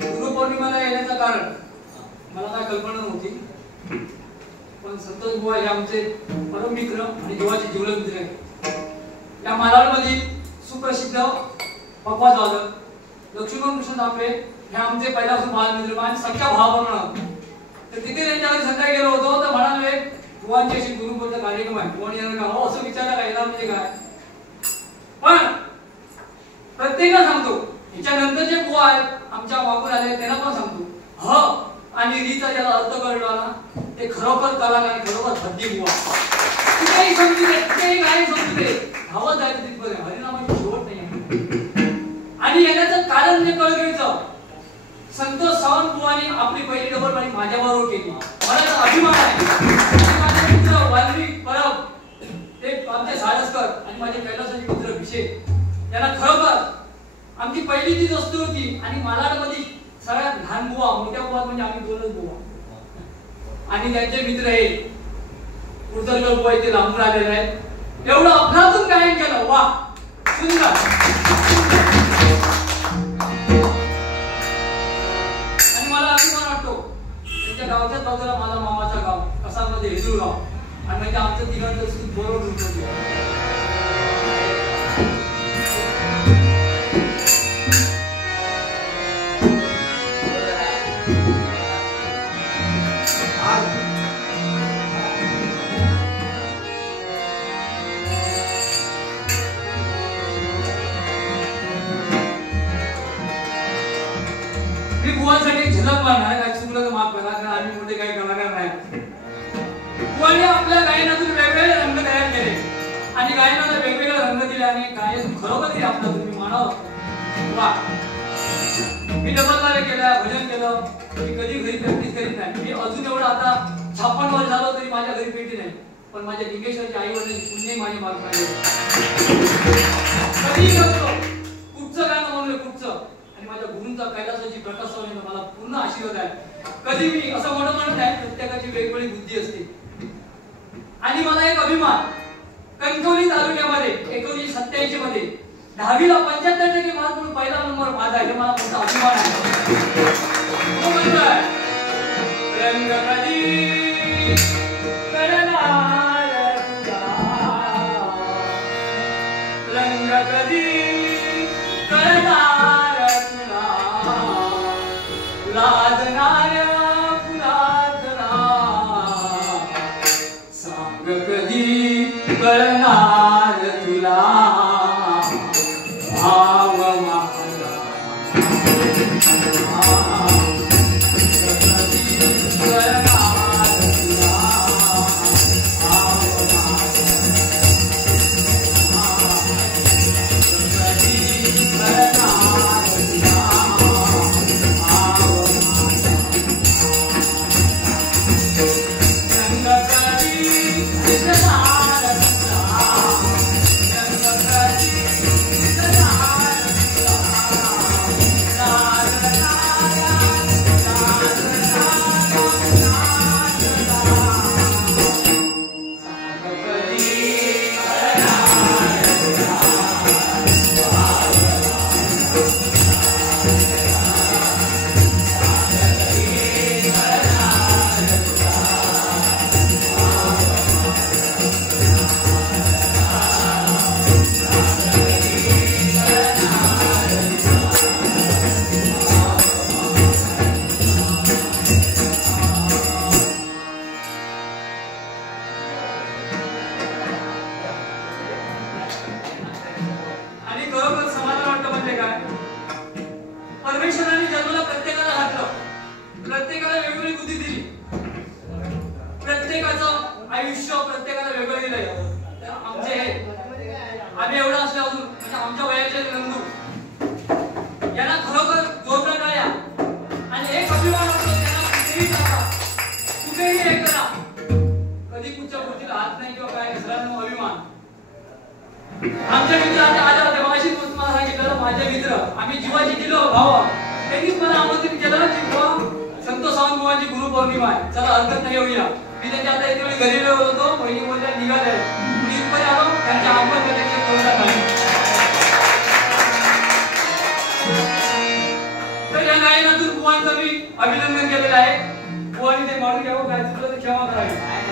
गुरुपौर्णिमेला येण्याचं कारण मला काय कल्पना नव्हती, पण संतोष बुवा हे आमचे परम मित्र आणि जीवाचे जिवलग मित्र आहेत। या मालाडमध्ये सुप्रसिद्ध पप्पा जाधव लक्ष्मण कृष्ण तांबे हे आमचे पहिल्यापासून बालमित्र आणि सख्या भावाप्रमाणे। तर तिथे त्यांच्या घरी सकाळी गेलो होतो तर म्हणाले बुवांची अशी गुरुपौर्णिमेचा कार्यक्रम आहे, बुवांनी येणार का? हो असं विचारलं काय, येणार म्हणजे काय? पण प्रत्येकाला सांगतो, याच्यानंतर जे बुवा आहेत आमच्या मागून आले त्यांना पण सांगतो, ह आणि रीचा ज्याला अर्थ कळला ना ते खरोखर कलाकार आणि खरोखर हद्दी बुवा। कुठेही समजू दे, कुठेही काही समजू दे, धावत जायचं तिथपर्यंत हरिनामाची शेवट नाही। आणि येण्याचं कारण जे कळगीचं संतोष सावंत बुवांनी आपली पहिली डबल आणि माझ्याबरोबर केली, मला अभिमान आहे। माझे मित्र वाल्मी परब ते आमचे सारस्कर आणि माझे कैलासाचे मित्र अभिषेक यांना खरोखर आमची पहिली ती वस्तू होती। आणि मालाडमध्ये सगळ्यात लहान बुवा मोठ्या बुवा म्हणजे आम्ही दोनच बुवा आणि त्यांचे मित्र हे उर्दलकर बुवा इथे लांबून आलेले आहेत। एवढं अफलातून गायन केलं, वा सुंदर। आणि मला अभिमान वाटतो त्यांच्या गावच्याच बाजूला माझा मामाचा गाव कसामध्ये हेजूरगाव आणि म्हणजे आमचं तिघांचं बरोबर होतं। बुवांसाठी झलक मारणार, काय चुकलं तर माफ करा, कारण आम्ही मोठे काही कलाकार नाही। बुवांनी आपल्या गायनातून वेगवेगळे रंग तयार केले आणि गायनाला वेगवेगळे रंग दिले आणि गायन खरोखर आपला तुम्ही मानव वा। मी डबलदारी केला, भजन केलं, मी कधी घरी प्रॅक्टिस करीत नाही। मी अजून एवढं आता 56 वर्ष झालो तरी माझ्या घरी पेटी नाही, पण माझ्या लिंगेश्वरचे आई वडील पुण्य माझे मार्ग काढले। कधी करतो कुठचं गाणं म्हणलं कुठचं, आणि माझ्या गुरूंचा कैलासाची प्रकाश स्वामींचा मला पूर्ण आशीर्वाद आहे। कधी मी असं म्हणत नाही, प्रत्येकाची वेगवेगळी बुद्धी असते। आणि मला एक अभिमान, कणकवली तालुक्यामध्ये 1987 मध्ये 10वी ला 75% मार्क म्हणून पहिला नंबर माझा, हे मला मोठा अभिमान आहे। रंग कधी करणार रंग कधी करणार लादणाऱ्या फुलातला सांग कधी कळणार तुला भाव माझा परमेश्वराने जन्माला प्रत्येकाला घातलं, प्रत्येकाला वेगवेगळी बुद्धी दिली, प्रत्येकाचं आयुष्य प्रत्येकाला वेगळं दिलंय। तर आमचे आम्ही एवढं असले अजून म्हणजे आमच्या वयाचे नंदू यांना खरोखर जोरदार टाळ्या आणि एक अभिमान वाटतो त्यांना कुठेही टाका, कुठेही हे करा, कधी कुठच्या गोष्टीला हात नाही किंवा काय सरांना अभिमान। आमच्या मित्रांच्या आजार होते मगाशी तुम्हाला सांगितलं, माझे मित्र आम्ही जीवाची दिलो भाव त्यांनीच मला आमंत्रित केलं की बुवा संतोष सावंत बुवांची गुरुपौर्णिमा आहे, चला हरकत नाही येऊया। मी त्यांच्या आता इथे घरी गेलो होतो, बहिणी बोलल्या निघाले, मी इथपर्यंत आलो, त्यांच्या आंबट तुझं मी अभिनंदन केलेलं आहे. बुवानी ते माणूस घ्यावं काय चुकलं तर क्षमा करावी.